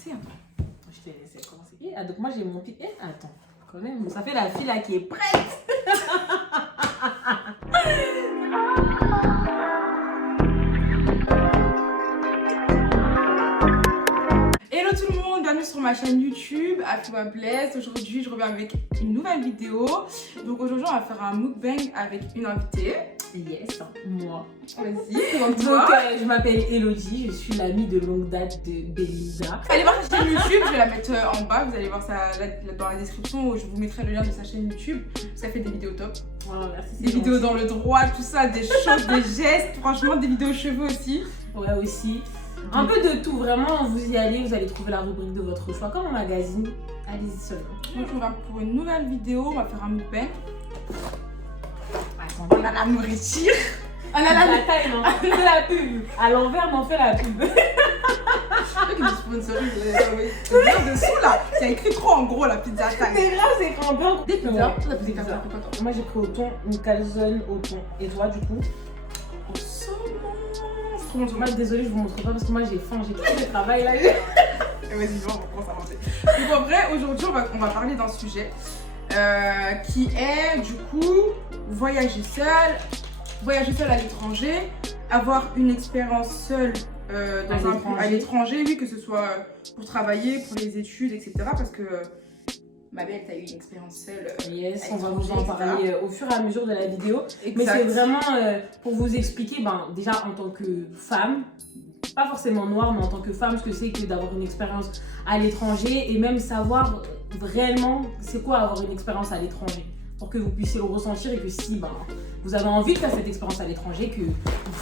commencer. Hein. Je t'ai laissé commencer. Donc moi j'ai mon pied. Attends, quand même, ça fait la fille là qui est prête. Hello tout le monde, bienvenue sur ma chaîne YouTube Afua Bless. Aujourd'hui je reviens avec une nouvelle vidéo. Donc aujourd'hui on va faire un mukbang avec une invitée. Yes, moi. Vas-y, comment tu Donc vas? je m'appelle Elodie, je suis l'amie de longue date de Belinda. Allez voir sa chaîne YouTube, je vais la mettre en bas, vous allez voir ça dans la description où je vous mettrai le lien de sa chaîne YouTube. Ça fait des vidéos top. Oh, merci, Des vidéos dans le droit, tout ça, des choses, des gestes, franchement des vidéos cheveux aussi. Ouais aussi. Un peu de tout, vraiment, vous y allez, vous allez trouver la rubrique de votre choix, comme un magazine. Allez-y seulement. Donc on va pour une nouvelle vidéo, on va faire un mukbang. Attends, On a la nourriture. On a la la taille, non. C'est la pub. À l'envers, mais on fait la pub. qui nous sponsorise, c'est bien dessous là. C'est écrit trop en gros la pizza taille. C'est grave, c'est quand même. Des pizzas. Ouais, La des pizza, pizzas. quoi toi? Moi j'ai pris au thon, une calzone au thon. Et toi du coup? Au saumon. C'est trop bon le saumon. Moi désolée, je vous montre pas parce que moi j'ai faim, j'ai trop de travail là. Vas-y, on commence à manger. Donc en vrai, aujourd'hui on va parler d'un sujet qui est du coup voyager seul à l'étranger, avoir une expérience seule à l'étranger, oui, que ce soit pour travailler, pour les études, etc. Parce que ma belle, t'as eu une expérience seule. Yes, on va vous en parler au fur et à mesure de la vidéo. Exact. Mais c'est vraiment pour vous expliquer, déjà en tant que femme, pas forcément noire, mais en tant que femme, ce que c'est que d'avoir une expérience à l'étranger et même savoir réellement c'est quoi avoir une expérience à l'étranger. Pour que vous puissiez le ressentir et que si vous avez envie de faire cette expérience à l'étranger, que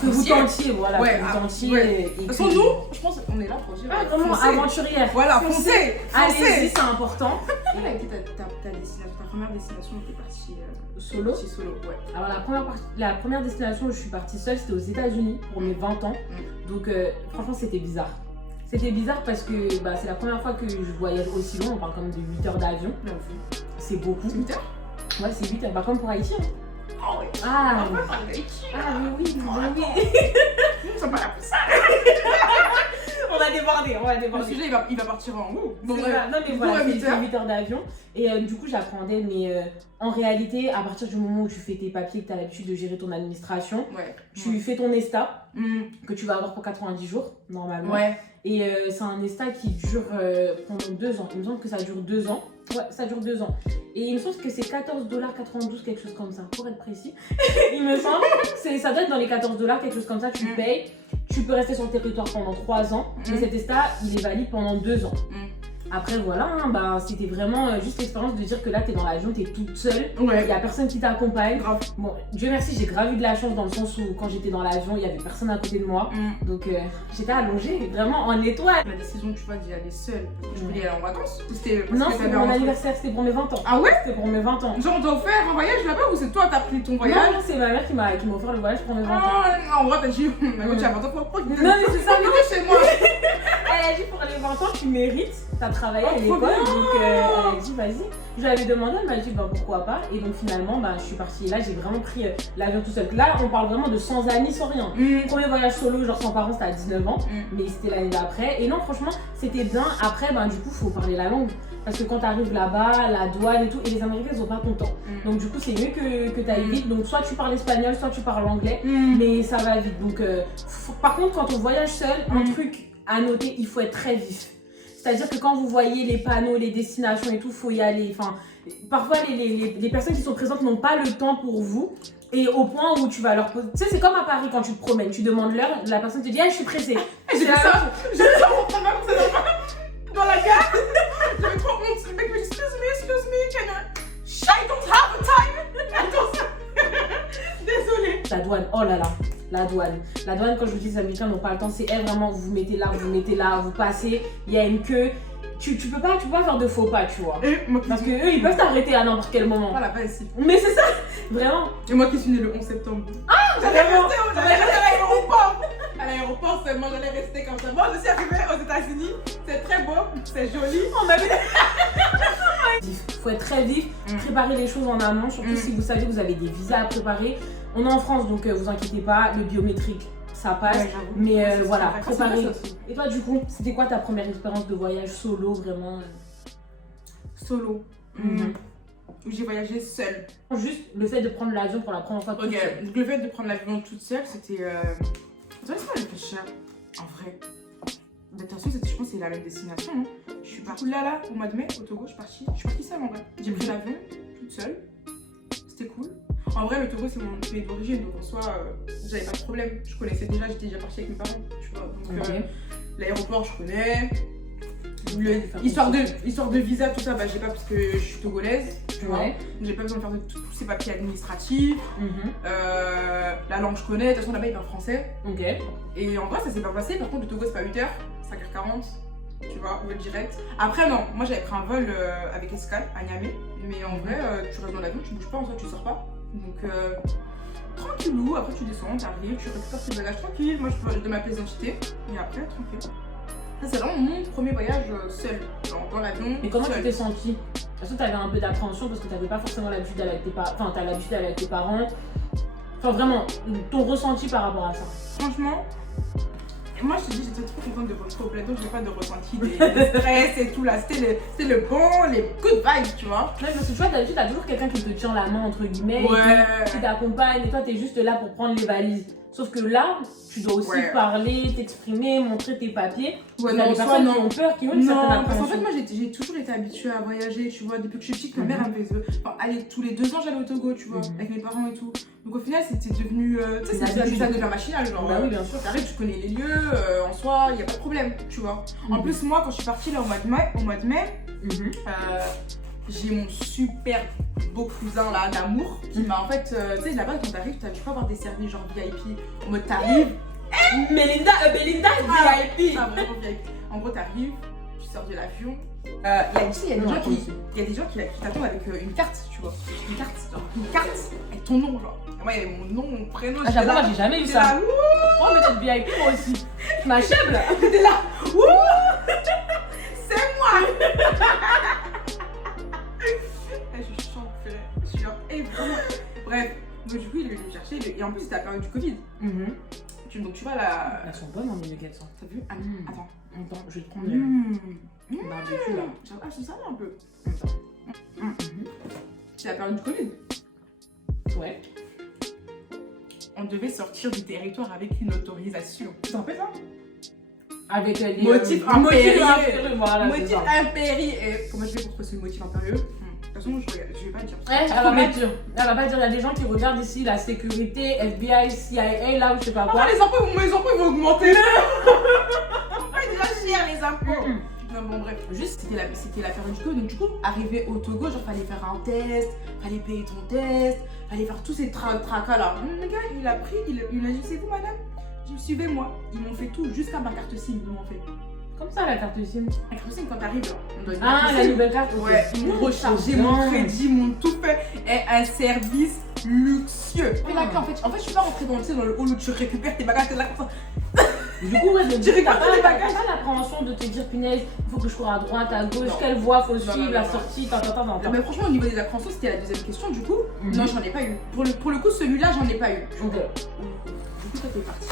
vous tentiez, voilà, ouais, que vous tentiez. Ouais. Et De toute façon, nous, je pense qu'on est là pour dire vraiment foncez. aventurière. Voilà, foncez. Allez-y, c'est important. Quelle a été ta destination, ta première destination où tu es partie Solo. Solo, ouais. Alors la première destination où je suis partie seule, c'était aux États-Unis pour mes 20 ans. Donc franchement, c'était bizarre. C'était bizarre parce que c'est la première fois que je voyage aussi loin. On parle quand même de 8 heures d'avion. C'est beaucoup. 8 heures? Ouais, c'est 8 heures. Comme pour Haïti. Hein. Ah ouais. Ah, On va parler d'Haïti. mais oui. Nous sommes pas là pour ça. On va déborder. Le sujet, il va partir en haut. Non mais voilà, c'est 8 heures d'avion. Et du coup, j'apprenais, mais en réalité, à partir du moment où tu fais tes papiers, que tu as l'habitude de gérer ton administration, tu fais ton ESTA, que tu vas avoir pour 90 jours, normalement. Ouais. Et c'est un ESTA qui dure pendant 2 ans. Il me semble que ça dure 2 ans. Ouais, ça dure 2 ans. Et il me semble que c'est $14,92, quelque chose comme ça, pour être précis. Il me semble que ça doit être dans les $14, quelque chose comme ça, tu payes. Tu peux rester sur le territoire pendant 3 ans, mais cet ESTA, il est valide pendant 2 ans. Après, voilà, c'était vraiment juste l'expérience de dire que là, t'es dans l'avion, t'es toute seule, il n'y a personne qui t'accompagne. Bon, Dieu merci, j'ai grave eu de la chance dans le sens où quand j'étais dans l'avion, il n'y avait personne à côté de moi. Donc, j'étais allongée, vraiment en étoile. La décision, tu vois, d'y aller seule, je voulais aller en vacances. Non, c'était pour mon anniversaire, c'était pour mes 20 ans. Ah ouais? C'était pour mes 20 ans. Genre, on t'a offert un voyage là-bas ou c'est toi, t'as pris ton voyage? Non, c'est ma mère qui m'a offert le voyage pour mes 20 ans. Ah, en vrai, t'as dit, quand tu as 20 ans, pourquoi Non, mais c'est ça, mais chez moi. Elle a dit pour les 20 ans, tu mérites, t'as travaillé à l'école, donc elle a dit vas-y. Je lui avais demandé, elle m'a dit pourquoi pas. Et donc finalement, je suis partie. Et là, j'ai vraiment pris l'avion tout seul. Là, on parle vraiment de sans amis, sans rien. Premier voyage solo, genre sans parents, c'était à 19 ans. Mais c'était l'année d'après. Et non, franchement, c'était bien. Après, du coup, faut parler la langue. Parce que quand t'arrives là-bas, la douane et tout, et les Américains, ils ont pas ton temps. Donc du coup, c'est mieux que t'ailles vite. Donc soit tu parles espagnol, soit tu parles anglais. Mais ça va vite. Donc par contre, quand on voyage seul, un truc à noter, il faut être très vif. C'est-à-dire que quand vous voyez les panneaux, les destinations et tout, il faut y aller. Enfin, parfois, les personnes qui sont présentes n'ont pas le temps pour vous. Et au point où tu vas leur poser... Tu sais, c'est comme à Paris quand tu te promènes. Tu demandes l'heure, la personne te dit « je suis pressée ». J'ai fait ça. J'ai fait ça dans la gare. J'avais trop honte. Le mec me dit « excuse me, can I don't have a time ». Désolée. La douane, oh là là. La douane, quand je vous dis les Américains n'ont pas le temps, c'est vraiment vous mettez là, vous passez, il y a une queue. Tu peux pas faire de faux pas, tu vois. Parce que eux, ils peuvent t'arrêter à n'importe quel moment. Pas là-bas ici. Mais c'est ça, vraiment. Et moi qui suis née le 11 septembre. J'allais rester à l'aéroport. À l'aéroport seulement, j'allais rester comme ça. Moi, je suis arrivée aux États-Unis. C'est très beau, c'est joli. Faut être très vif, préparer les choses en amont, surtout si vous savez que vous avez des visas à préparer. On est en France, donc vous inquiétez pas, le biométrique, ça passe. Ouais, j'avoue. Mais Ouais, c'est voilà, vrai. préparer. Ça aussi. Et toi, du coup, c'était quoi ta première expérience de voyage solo vraiment Solo. Mhm. Où j'ai voyagé seule. Juste le fait de prendre l'avion pour la première fois. toute Ok, seule. donc le fait de prendre l'avion toute seule, c'était. Attends, laisse-moi réfléchir. En vrai. De toute façon, je pense que c'est la même destination. Hein. Je suis partie là, au mois de mai, au Togo, je suis partie seule en vrai. J'ai pris l'avion, toute seule. C'était cool. En vrai, le Togo, c'est mon pays d'origine, donc en soi, j'avais pas de problème. Je connaissais déjà, j'étais déjà partie avec mes parents, tu vois. Donc Ok. l'aéroport, je connais. Histoire de visa, tout ça, bah j'ai pas parce que je suis togolaise, tu vois. Ouais. Donc j'ai pas besoin de faire tous ces papiers administratifs. Mhm. La langue, je connais. De toute façon, là-bas, ils parlent français. Ok. Et en vrai, ça s'est pas passé. Par contre, le Togo, c'est pas 8h, 5h40. Tu vois, vol direct. Après, non, moi j'avais pris un vol avec escale à Niamey. Mais en vrai, tu restes dans l'avion, tu bouges pas, en soi, tu sors pas. Donc, tranquillou. Après, tu descends, t'arrives, tu récupères tes bagages tranquille. Moi, je donne ma pièce d'identité. Et après, tranquille. Ça, c'est vraiment mon premier voyage seul. Genre, dans l'avion. Et comment tu seul. t'es sentie? Est-ce que tu avais un peu d'appréhension parce que tu n'avais pas forcément l'habitude d'aller avec tes parents? Enfin, tu as l'habitude d'aller avec tes parents. Enfin, vraiment, ton ressenti par rapport à ça. Franchement, moi je te dis, j'étais trop contente de rentrer au plateau, j'ai pas de ressenti, de stress et tout là. C'était le bon, les good vibes, tu vois. Ouais, parce que tu vois, d'habitude, t'as toujours quelqu'un qui te tient la main, entre guillemets, et Ouais. qui t'accompagne, et toi, t'es juste là pour prendre les valises. Sauf que là, tu dois aussi Ouais. parler, t'exprimer, montrer tes papiers. Ouais, Il y a non, des soit personnes qui non. ont peur, qui ont une certaine Non, parce qu'en appréhension. fait, moi j'ai toujours été habituée à voyager, tu vois. Depuis que je suis petite, ma mère elle me faisait. Enfin, allez, tous les 2 ans, j'allais au Togo, tu vois, avec mes parents et tout. Donc au final, c'était devenu. Tu sais, ça devient machinal, genre. Bah oui, bien sûr. T'arrives, tu connais les lieux, en soi, il y a pas de problème, tu vois. En plus, moi, quand je suis partie là au mois de mai, Mhm. j'ai mon super beau cousin là d'amour qui m'a en fait, tu sais là-bas quand t'arrives, tu peux avoir des services genre VIP, en mode t'arrives, Belinda est VIP. pas vraiment VIP. En gros t'arrives, tu sors de l'avion, il y a des gens qui t'attendent avec une carte, tu vois, une carte avec ton nom genre. Et moi il y avait mon nom, mon prénom, Ah, j'étais j'avoue, moi, là, j'ai jamais eu j'étais ça. là, Oh, mais t'es VIP, moi aussi. Je m'achève là. j'étais là, ouh, c'est moi. Je chante, je suis genre, vraiment. Bref, donc du coup il est venu me chercher et en plus c'était la période du Covid. Donc tu vois là, Elles sont bonnes en milieu qu'elles sont. t'as vu? Ah, Mm. attends. Attends, je vais te prendre Barbecue là. Ah, je savais un peu. C'est la période du Covid. Ouais. On devait sortir du territoire avec une autorisation. Tu t'en rappelles ça? Avec les Motif impérieux. impérieux. Voilà, c'est Motif ça. impérieux. Et comment je vais pour trouver ce motif impérieux? De toute façon, je vais pas le dire. Ouais, elle va pas dire. Elle va pas dire. Il y a des gens qui regardent ici la sécurité, FBI, CIA, là où je sais pas quoi. Après, les impôts ils vont augmenter. Pourquoi déjà cher les impôts? Non, bon, bref, juste c'était la période du Covid. Donc, du coup, arrivé au Togo, genre, fallait faire un test, fallait payer ton test, fallait faire tous ces tracas là. Le gars, il a pris, il a dit c'est vous, madame? Suivez-moi. Ils m'ont fait tout, jusqu'à ma carte SIM, ils m'ont fait. Comme ça, la carte SIM. La carte SIM, quand t'arrives là, on doit une Ah, carte la SIM. nouvelle carte. ok. Ouais, ils m'ont rechargé Putain. mon crédit, m'ont tout fait. Et un service luxueux. Et là, en fait, je suis pas rentrée dans le hall où tu récupères tes bagages, t'es là comme ça. Du coup, ouais, donc, Tu récupères t'as les pas bagages. l'appréhension de te dire, punaise, il faut que je cours à droite, à gauche, Non. quelle voie faut Non, suivre, non, la non. sortie, tant. Mais franchement, au niveau des appréhensions, c'était la deuxième question. Du coup, non, j'en ai pas eu. Pour le coup, celui-là, j'en ai pas eu. Ok. Du coup, toi, t'es partie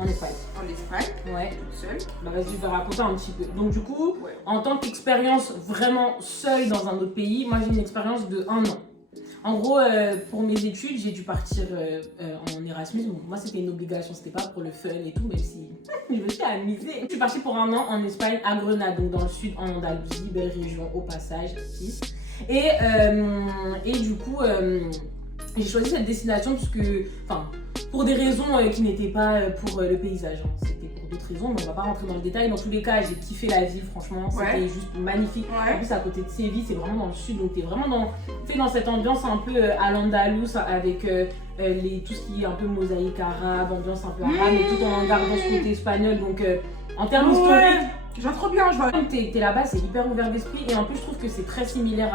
En Espagne. en Espagne, Ouais. toute seule. Bah, vas-y, je vais raconter un petit peu. Donc, du coup, Ouais. en tant qu'expérience vraiment seule dans un autre pays, moi, j'ai une expérience de 1 an. En gros, pour mes études, j'ai dû partir en Erasmus. Donc, moi, c'était une obligation, c'était pas pour le fun et tout, même si je me suis amusée. Je suis partie pour 1 an en Espagne, à Grenade, donc dans le sud, en Andalousie, belle région, au passage, 6. Et du coup, j'ai choisi cette destination pour des raisons qui n'étaient pas pour le paysage. Hein. C'était pour d'autres raisons, mais on va pas rentrer dans le détail. Dans tous les cas, j'ai kiffé la ville, franchement, c'était juste magnifique. Ouais. En plus, à côté de Séville, c'est vraiment dans le sud, donc t'es vraiment dans cette ambiance un peu à l'Andalous, avec tout ce qui est un peu mosaïque arabe, ambiance un peu arabe, mais tout en gardant ce côté espagnol. Donc, en termes historiques, Je vois trop bien, je vois. comme t'es là-bas, c'est hyper ouvert d'esprit, et en plus, je trouve que c'est très similaire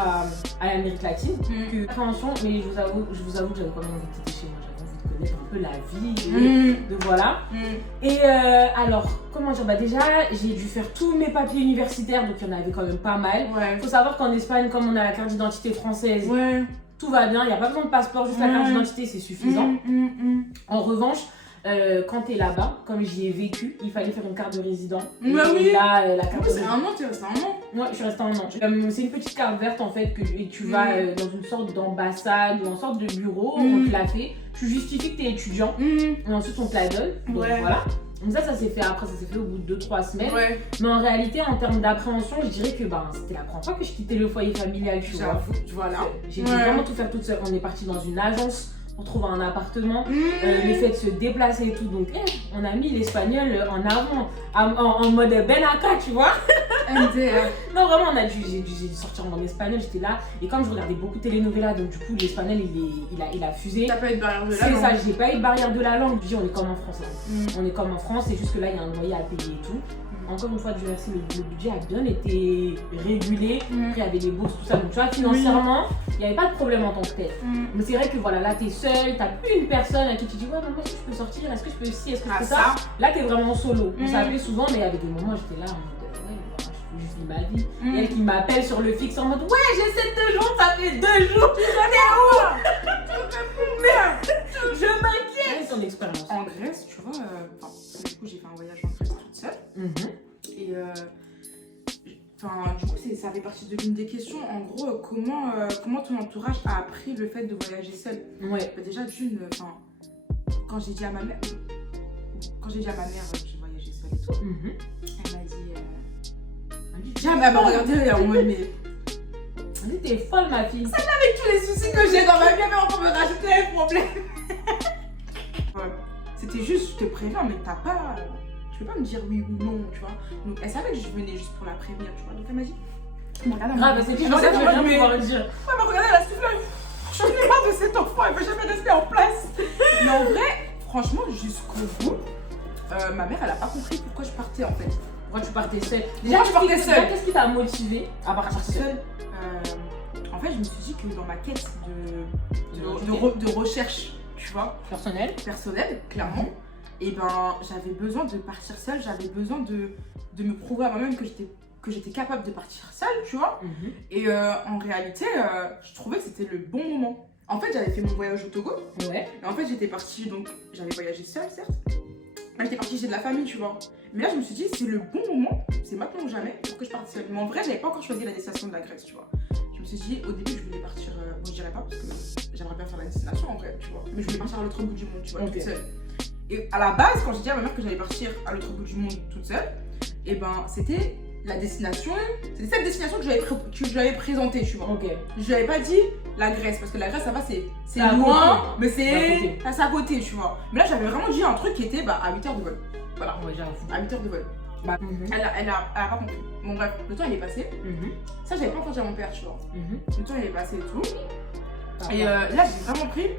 à l'Amérique latine. Que appréhension, mais je vous avoue que j'avais quand même envie de quitter chez moi. J'avais envie de connaître un peu la vie, de voilà. Et alors, comment dire, bah déjà, j'ai dû faire tous mes papiers universitaires, donc il y en avait quand même pas mal. Ouais. Il faut savoir qu'en Espagne, comme on a la carte d'identité française, Ouais. tout va bien, il n'y a pas besoin de passeport, juste la carte d'identité, c'est suffisant. En revanche, quand t'es là-bas, comme j'y ai vécu, il fallait faire une carte de résident. Mais oui. Et là, la En carte plus, de c'est un an, t'es resté un an. Ouais, je suis restée un an. C'est une petite carte verte en fait et tu vas dans une sorte d'ambassade ou en sorte de bureau, on te la fait. Tu justifies que t'es étudiant et ensuite on te la donne. Donc voilà. Donc ça s'est fait après, ça s'est fait au bout de 2-3 semaines. Ouais. Mais en réalité, en termes d'appréhension, je dirais que c'était la première fois que je quittais le foyer familial. Tu vois. Voilà. J'ai dû vraiment tout faire toute seule. On est parti dans une agence pour trouver un appartement, le fait de se déplacer et tout. Donc on a mis l'espagnol en avant, en mode Benaka, tu vois. MDR. Non, vraiment, j'ai dû sortir en espagnol, j'étais là. Et comme je regardais beaucoup de telenovelas, donc du coup, l'espagnol, il a fusé. T'as pas eu de barrière de la langue. C'est ça, j'ai pas eu de barrière de la langue. Je dis, on est comme en France. On est comme en France, c'est juste que là, il y a un loyer à payer et tout. Encore une fois, Dieu merci, le budget a bien été régulé. Après, il y avait des bourses, tout ça. Donc, tu vois, financièrement, il n'y avait pas de problème en tant que tel. Mais c'est vrai que voilà, là, t'es seule, t'as plus une personne à qui tu dis, ouais, maman, est-ce que je peux sortir? Est-ce que je peux ci? Est-ce que je peux ça? Là, t'es vraiment solo. On s'appelait souvent, mais il y avait des moments où j'étais là en mode, ouais, je peux juste vivre ma vie. Et elle qui m'appelle sur le fixe en mode, ouais, j'essaie de te joindre, ça fait 2 jours, tu es où? Merde, je m'inquiète. C'est ton expérience. En Grèce, tu vois, du coup, j'ai fait un voyage en Grèce toute seule. Et du coup, ça fait partie de l'une des questions. En gros, comment ton entourage a appris le fait de voyager seul? Ouais. Déjà, quand j'ai dit à ma mère, que j'ai voyagé seule et tout, elle m'a dit, jamais elle m'a regardé en mode, mais vas-y, t'es folle, ma fille. c'est avec tous les soucis que j'ai dans ma vie, elle va encore me rajouter un problème. C'était juste, je te préviens, mais tu peux pas me dire oui ou non, tu vois. Donc elle savait que je venais juste pour la prévenir, tu vois. Donc elle m'a dit, grave, c'est dit, je sais que je vais rien pouvoir le dire. Elle m'a regardé, elle a soufflé, je suis marre de cet enfant, elle veut jamais rester en place. Mais en vrai, franchement, jusqu'au bout, ma mère, elle a pas compris pourquoi je partais en fait. Pourquoi tu partais seule? Déjà, je partais seule. Qu'est-ce qui t'a motivé à partir seule? En fait, je me suis dit que dans ma quête de recherche, tu vois, personnelle, clairement, et ben j'avais besoin de partir seule, j'avais besoin de me prouver à moi-même que j'étais capable de partir seule, tu vois. Et en réalité, je trouvais que c'était le bon moment. En fait, j'avais fait mon voyage au Togo. Ouais. Et en fait, j'étais partie, donc j'avais voyagé seule, certes. Mais j'étais partie chez de la famille, tu vois. Mais là, je me suis dit, c'est le bon moment, c'est maintenant ou jamais, pour que je parte seule. Mais en vrai, j'avais pas encore choisi la destination de la Grèce, tu vois. Je me suis dit, au début, je voulais partir, bon, je dirais pas parce que j'aimerais bien faire la destination en vrai, tu vois. Mais je voulais partir à l'autre bout du monde, tu vois, toute seule. Et à la base, quand j'ai dit à ma mère que j'allais partir à l'autre bout du monde toute seule, et ben c'était la destination, c'était cette destination que je lui avais présentée, tu vois. Je lui avais pas dit la Grèce, parce que la Grèce, ça va, c'est loin, mais c'est à côté, tu vois. Mais là, j'avais vraiment dit un truc qui était à 8 heures de vol. Voilà, à 8 heures de vol. Elle a pas compris. Bon bref, le temps il est passé. Ça, j'avais pas encore dit à mon père, tu vois. Le temps il est passé et tout. Et là, j'ai vraiment pris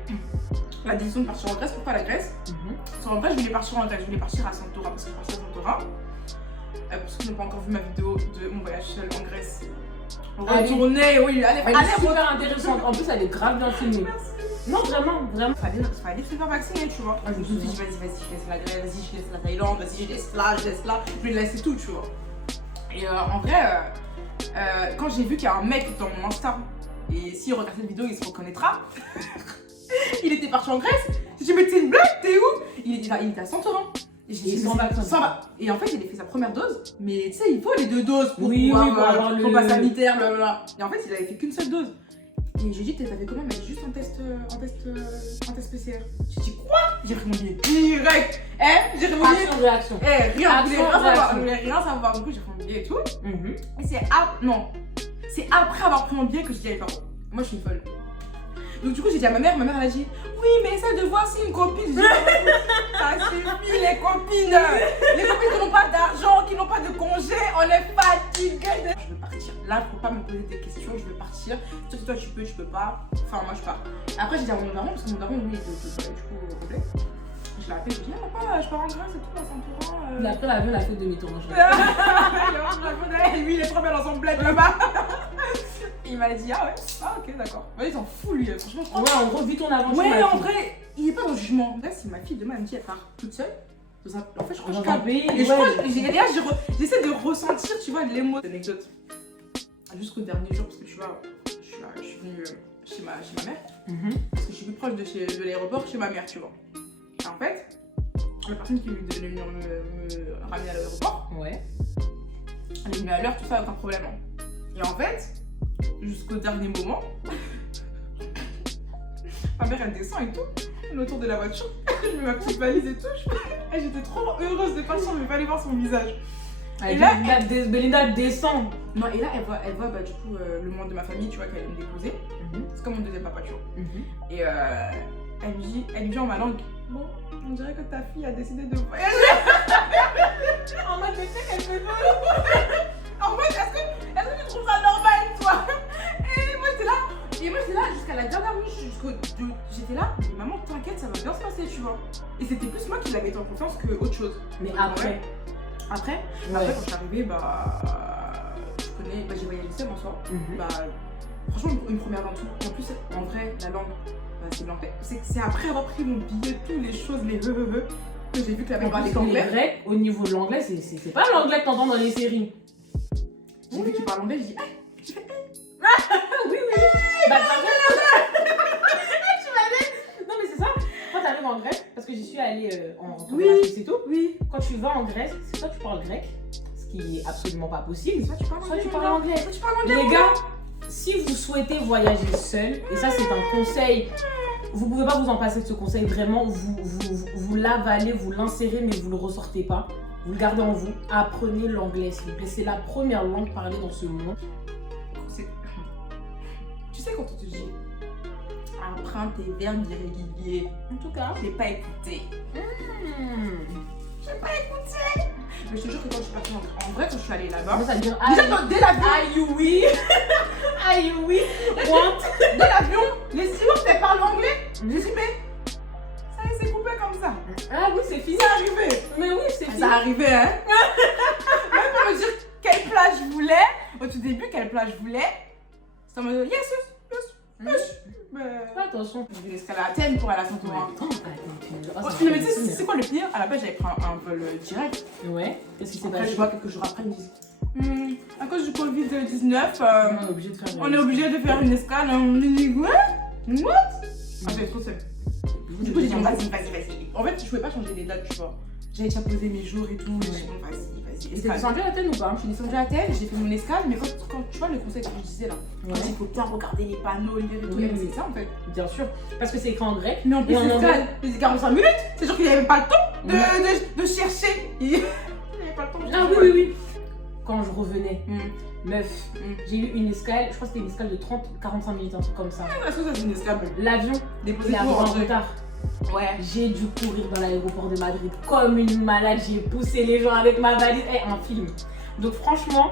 la décision de partir en Grèce. Pourquoi la Grèce? Parce qu'en vrai, je voulais partir en Grèce, je voulais partir à Santorin, parce que je suis partie à Santorin. Pour ceux qui n'ont pas encore vu ma vidéo de mon voyage seul en Grèce. Retourner, oui, allez, elle est super intéressante. En plus, elle est grave bien filmée. Merci. Non, vraiment. Fallait se faire vacciner, tu vois. Je me suis dit, vas-y, je laisse la Grèce, vas-y, je laisse la Thaïlande, vas-y, je laisse là. Je vais laisser tout, tu vois. Et en vrai, quand j'ai vu qu'il y a un mec dans mon Insta, et s'il regarde cette vidéo, il se reconnaîtra. Il était parti en Grèce. J'ai dit, mais t'es une blague, t'es où? Il était à Santorin. Et sans vaccin. Et en fait, il a fait sa première dose, mais tu sais, il faut les 2 doses pour pouvoir avoir le pass sanitaire, blablabla. Et en fait, il avait fait qu'une seule dose. Et j'ai dit, t'avais comment? Mais juste un test PCR. J'ai dit, quoi? J'ai répondu direct. J'ai répondu. Réaction. Rien, je voulais rien savoir. Du coup, j'ai pris mon billet et tout. Et c'est après avoir pris mon billet que je dis, allez, pardon. Moi, je suis une folle. Donc du coup j'ai dit à ma mère elle a dit oui mais essaie de voir si une copine. Ça suffit les copines qui n'ont pas d'argent, qui n'ont pas de congé, on est fatigué. Je veux partir, là faut pas me poser des questions, je veux partir. Toi tu peux pas, enfin moi je pars. Après j'ai dit à mon daron, parce que mon daron lui il était du coup au complet. Je l'ai appelé, je lui ai dit papa je pars en Grèce et tout à Santorin. Il a pris l'avion, il a fait demi-tour. Lui il est trop bien dans son bled là-bas. Il m'a dit ah ouais, ah ok d'accord. Ouais, il s'en fout lui, franchement je crois. Ouais en gros vis ton aventure. Ouais en vrai, il est pas dans le jugement. En vrai si ma fille demain elle me dit elle part toute seule, en fait je crois que je calme. Et je crois j'essaie de ressentir tu vois l'émotion. Anecdote. Jusqu'au dernier jour parce que tu vois, je suis venue chez ma mère. Parce que je suis plus proche de l'aéroport chez ma mère tu vois. Et en fait, la personne qui devait venir me ramener à l'aéroport. Ouais. Elle est venue à l'heure, tout ça, aucun problème. Et en fait, jusqu'au dernier moment, ma mère elle descend et tout, elle est autour de la voiture, je mets ma petite valise et tout, et j'étais trop heureuse de partir, je vais pas aller voir son visage. Et là, Belinda descend. Non, et là, elle voit bah, du coup le membre de ma famille, tu vois, qu'elle allait me déposer. C'est comme mon deuxième papa, tu vois. Et elle lui dit en ma langue, bon, on dirait que ta fille a décidé de voyager. En mode, mais c'est qu'elle fait En mode, est-ce que tu trouves ça normal, toi? Et moi, j'étais là jusqu'à la dernière minute, j'étais là, mais maman, t'inquiète, ça va bien se passer, tu vois. Et c'était plus moi qui la mettais en confiance que autre chose. Mais après, ouais. Après, quand je suis arrivée, j'ai voyagé seule en soi. Franchement, une première dans tout. En plus, en vrai, la langue, c'est l'anglais. C'est après avoir pris mon billet, toutes les choses, les que j'ai vu que la plupart des anglais. Les Grecs, au niveau de l'anglais, c'est pas l'anglais que t'entends dans les séries. J'ai vu qu'ils parlent anglais, j'ai dit, tu fais oui. Bah, tu m'avais. Non, mais c'est ça. Quand t'arrives en Grèce, parce que j'y suis allée en Grèce, c'est tout. Oui. Quand tu vas en Grèce, c'est soit tu parles grec, ce qui est absolument pas possible, soit tu parles anglais. Les gars, si vous souhaitez voyager seul, et ça c'est un conseil, vous pouvez pas vous en passer de ce conseil, vraiment, vous l'avalez, vous l'insérez, mais vous le ressortez pas. Vous le gardez en vous. Apprenez l'anglais, s'il vous plaît. C'est la première langue parlée dans ce monde. Tu sais, quand on te dit apprends tes verbes irréguliers, en tout cas, j'ai pas écouté. J'ai pas écouté. Mais je te jure que quand je suis partie en vrai, quand je suis allée là-bas, ça veut dire déjà dès l'avion, oui. Dès l'avion, les stewards elles parlent anglais. Je dis mais ça s'est coupé comme ça. Ah oui, c'est fini. C'est arrivé. Mais oui, c'est fini. Ça arrivait, hein. Même pour me dire quelle plage je voulais, au tout début, quelle plage je voulais, ça me dit yes. Attention. J'ai vu l'escale à Athènes pour aller à Santorin. Mais tu sais, c'est quoi le pire? À la base, j'avais pris un vol direct. Ouais. Qu'est-ce qui s'est Après, passé? je vois quelques jours après, ils me disent à cause du Covid-19, on est obligé de faire une escale. On me dit what? J'avais trop seul. Du coup, j'ai dit vas-y. En fait, je pouvais pas changer les dates, tu vois. J'avais déjà posé mes jours et tout. J'ai dit bon, vas-y. Et t'es descendu à Athènes ou pas? Je suis descendue à Athènes, j'ai fait mon escale, mais quand tu vois le conseil que je disais là, il faut bien regarder les panneaux, lire et tout, c'est ça en fait. Bien sûr, parce que c'est écrit en grec. Mais en plus, l'escale, c'est 45 minutes, c'est sûr qu'il n'y avait pas le temps de chercher. Il n'y avait pas le temps. Ah oui. Quand je revenais, meuf, j'ai eu une escale, je crois que c'était une escale de 30-45 minutes, un truc comme ça. Est-ce que c'est une escale? L'avion, il est en retard. Ouais. J'ai dû courir dans l'aéroport de Madrid comme une malade, j'ai poussé les gens avec ma valise, un film. Donc franchement,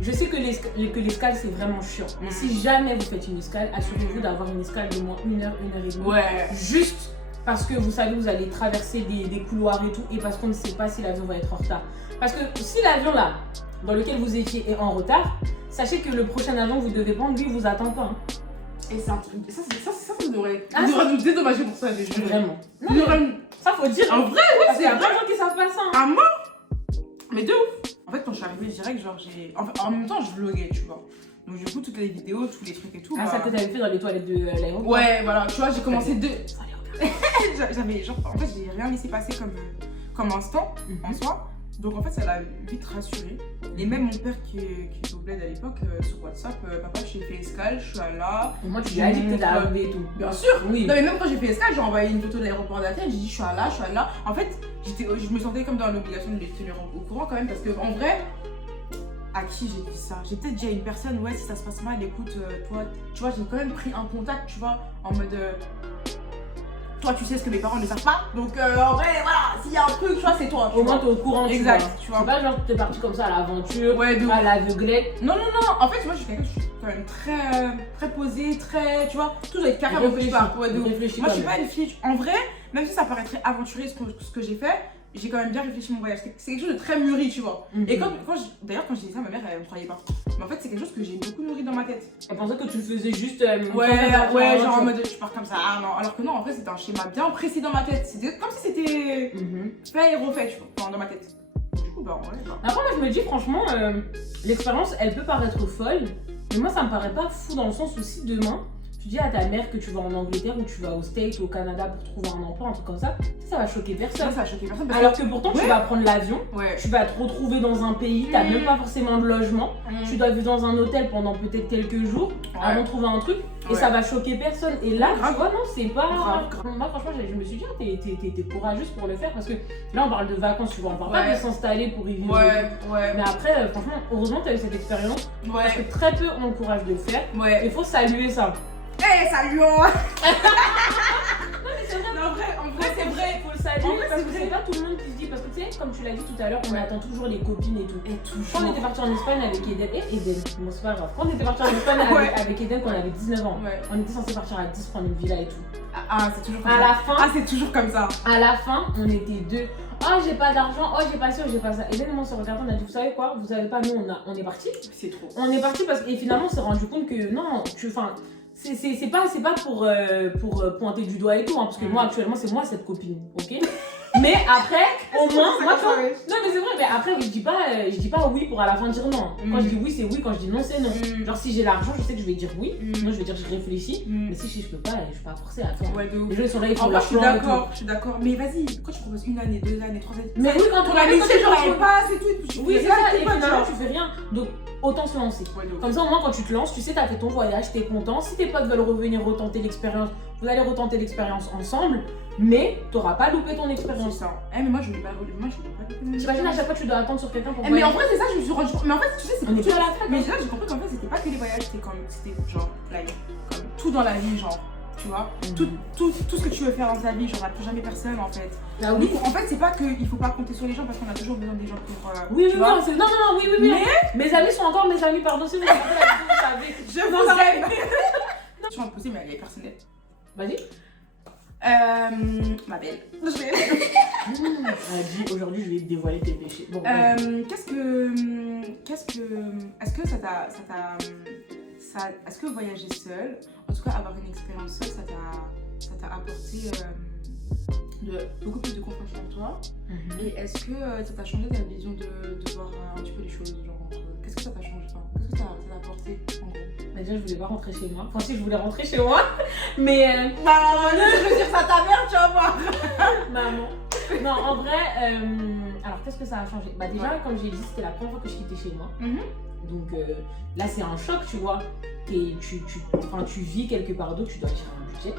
je sais que l'escale c'est vraiment chiant. Mais si jamais vous faites une escale, assurez-vous d'avoir une escale de moins 1 heure, 1 heure et demie. Ouais. Juste parce que vous savez, vous allez traverser des couloirs et tout, et parce qu'on ne sait pas si l'avion va être en retard. Parce que si l'avion là, dans lequel vous étiez est en retard, sachez que le prochain avion que vous devez prendre, lui, vous attend pas. Et c'est un truc. Ça vous devrait nous dédommager pour ça, les jeux. Vraiment. Ça faut dire. En vrai, oui, parce qu'il y a plein de gens qui savent pas ça. À mort. Mais de ouf. En fait, quand je suis arrivée direct, genre j'ai. En même temps, je vloguais, tu vois. Donc, du coup, toutes les vidéos, tous les trucs et tout. Ça que t'avais fait dans les toilettes de l'aéroport. Ouais, voilà. Tu vois, j'ai commencé de. J'avais genre. En fait, j'ai rien laissé passer comme instant en soi. Donc en fait, ça l'a vite rassurée. Et même mon père qui est au bled à l'époque, sur WhatsApp, papa, j'ai fait escale, je suis là. Moi, tu lui as dit que t'étais arrivée et tout. Bien sûr. Oui. Non mais même quand j'ai fait escale, j'ai envoyé une photo de l'aéroport d'Athènes, j'ai dit je suis là. En fait, je me sentais comme dans l'obligation de les tenir au courant quand même, parce que en vrai, à qui j'ai dit ça? J'ai peut-être dit à une personne, ouais, si ça se passe mal, écoute, toi, tu vois, j'ai quand même pris un contact, tu vois, en mode... Toi, tu sais ce que mes parents ne savent pas. Donc, en vrai, voilà, s'il y a un truc, tu vois, c'est toi. Au moins, t'es au courant. Exact, tu vois. C'est pas genre que t'es parti comme ça à l'aventure, à l'aveuglette. Non. En fait, moi, je suis quelqu'un, je suis quand même très posée, très, tu vois, tout doit être carré. Réfléchi. Moi, je suis pas une fille. En vrai, même si ça paraîtrait aventurier ce que j'ai fait, j'ai quand même bien réfléchi mon voyage. C'est quelque chose de très mûri, tu vois. Et d'ailleurs, quand j'ai dit ça, ma mère, elle me croyait pas. Mais en fait, c'est quelque chose que j'ai beaucoup nourri dans ma tête. Elle pensait que tu le faisais juste. Ouais, genre en mode tu pars comme ça. Ah non, alors que non, en fait, c'était un schéma bien précis dans ma tête. C'était comme si c'était fait et refait, tu vois, dans ma tête. Du coup, bah ouais. Après, moi, je me dis, franchement, l'expérience, elle peut paraître folle. Mais moi, ça me paraît pas fou dans le sens où si demain, tu dis à ta mère que tu vas en Angleterre ou tu vas au States ou au Canada pour trouver un emploi, un truc comme ça va choquer personne. Ça va choquer personne. Alors que pourtant, tu vas prendre l'avion, tu vas te retrouver dans un pays, t'as même pas forcément de logement, tu dois vivre dans un hôtel pendant peut-être quelques jours avant de trouver un truc et ça va choquer personne. Et là, tu vois, non, c'est pas. Moi, franchement, je me suis dit, t'es courageuse pour le faire parce que là, on parle de vacances, tu vois, on parle pas de s'installer pour y vivre. Mais après, franchement, heureusement, t'as eu cette expérience parce que très peu ont le courage de le faire. Il faut saluer ça. Saluons. En vrai, c'est vrai, il faut le saluer parce que c'est pas tout le monde qui se dit. Parce que tu sais, comme tu l'as dit tout à l'heure, on attend toujours les copines et tout. Quand on était parti en Espagne avec Eden, bon, c'est pas grave. Quand on était parti en Espagne avec Eden, quand on avait 19 ans, on était censé partir à 10 prendre une villa et tout. C'est toujours comme ça. C'est toujours comme ça. À la fin, on était deux. Oh, j'ai pas d'argent, oh, j'ai pas ça, j'ai pas ça. Eden et moi, on s'est regardé, on a dit, vous savez quoi, vous savez pas, nous, on est partis. C'est trop. On est partis parce que, et finalement, on s'est rendu compte que non, c'est pas pour pointer du doigt et tout, hein, parce que moi actuellement c'est moi cette copine, ok. Mais après, au moins, moi tu vois, non mais c'est vrai, mais après je dis pas oui pour à la fin dire non. Quand je dis oui c'est oui, quand je dis non c'est non. Genre si j'ai l'argent, je sais que je vais dire oui, moi je vais dire je réfléchis, mais si je peux pas, je suis pas forcée à faire. Les gens ils sont là, ils font leur plan et tout. Je suis d'accord, mais vas-y, quand tu proposes 1 année, 2 années, 3 années, mais oui quand on a laissé genre pas, c'est tout. Oui c'est ça, et finalement tu fais rien. Donc autant se lancer. Comme ça au moins quand tu te lances, tu sais t'as fait ton voyage, t'es content. Si tes potes veulent revenir retenter l'expérience, vous allez retenter l'expérience ensemble, mais t'auras pas loupé ton expérience. Mais moi je ne vais pas loupé mon expérience. T'imagines à chaque fois tu dois attendre sur quelqu'un pour mais en vrai c'est ça, je me suis rendu compte. Mais en fait tu sais c'est on est pas à la fac. Mais là j'ai compris qu'en fait c'était pas que les voyages, c'était genre comme tout dans la vie genre. Tu vois, tout ce que tu veux faire dans ta vie, genre on n'a plus jamais personne en fait. Ah oui. En fait, c'est pas qu'il faut pas compter sur les gens parce qu'on a toujours besoin des gens pour. Oui, oui. Mes amis sont encore mes amis, pardon, si vous regardez la vidéo, vous savez. Je vous aime. Je vais me poser, mais elle est personnelle. Vas-y. Ma belle. Elle dit aujourd'hui je vais dévoiler tes péchés. Bon, est-ce que ça t'a. Est-ce que voyager seule, en tout cas avoir une expérience seule, ça t'a apporté beaucoup plus de confiance en toi? Et est-ce que ça t'a changé ta vision de voir un petit peu les choses, genre qu'est-ce que ça t'a changé? Qu'est-ce que ça t'a apporté en gros? Déjà je voulais pas rentrer chez moi. Enfin si je voulais rentrer chez moi, mais je veux dire ça ta mère, tu vas voir. Maman. Non en vrai, alors qu'est-ce que ça a changé? Bah déjà comme j'ai dit c'était la première fois que je quittais chez moi. Donc là c'est un choc tu vois. Tu vis quelque part d'autre, tu dois gérer un budget,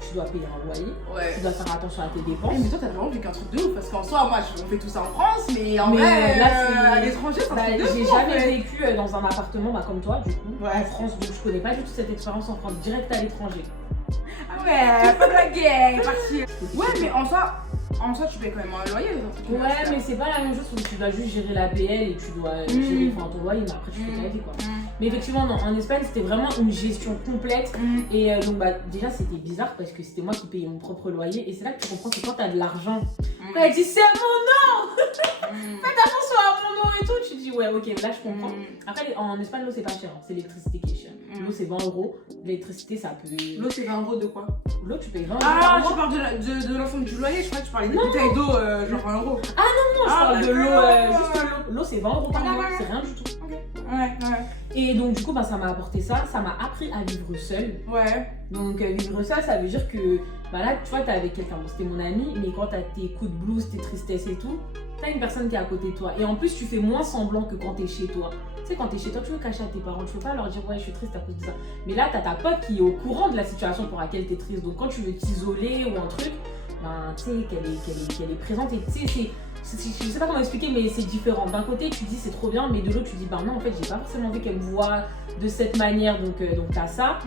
tu dois payer un loyer, tu dois faire attention à tes dépenses. Mais toi t'as vraiment vécu un truc de ouf parce qu'en soi moi on fait tout ça en France mais en vrai là, à l'étranger c'est un truc de fou. J'ai jamais vécu dans un appartement comme toi du coup en France, donc je connais pas du tout cette expérience en France, direct à l'étranger. Ah ouais, pas blaguer, parti. Ouais mais en soi tu payes quand même un loyer. Mais c'est pas la même chose parce que tu dois juste gérer l'APL et tu dois gérer ton loyer, mais après tu fais ta vie quoi. Mais effectivement, non, en Espagne, c'était vraiment une gestion complète. Et donc, déjà, c'était bizarre parce que c'était moi qui payais mon propre loyer. Et c'est là que tu comprends que quand t'as de l'argent, quand elle dit c'est à mon nom, faites attention à mon nom et tout, tu dis ouais, ok, là je comprends. Après, en Espagne, l'eau c'est pas cher, hein. C'est l'électricité qui est chère. L'eau c'est 20 €, l'électricité ça peut. L'eau c'est 20 € de quoi? L'eau tu payes 20 €. Ah, tu parles de l'ensemble du loyer, je crois que tu parlais des bouteilles d'eau, genre 20 €. Ah non, je parle de l'eau, juste l'eau. L'eau c'est 20 € par mois, c'est rien du tout. Ouais. Et donc du coup ça m'a apporté ça m'a appris à vivre seule. Donc vivre seule ça veut dire que là tu vois t'es avec quelqu'un, bon, c'était mon ami, mais quand t'as tes coups de blues, tes tristesses et tout, t'as une personne qui est à côté de toi. Et en plus tu fais moins semblant que quand t'es chez toi. Tu sais quand t'es chez toi tu veux cacher à tes parents, tu veux pas leur dire ouais je suis triste à cause de ça. Mais là t'as ta pote qui est au courant de la situation pour laquelle t'es triste. Donc quand tu veux t'isoler ou un truc, tu sais qu'elle est présente et tu sais je sais pas comment expliquer mais c'est différent. D'un côté tu dis c'est trop bien mais de l'autre tu dis non en fait j'ai pas forcément envie qu'elle me voit de cette manière donc t'as ça.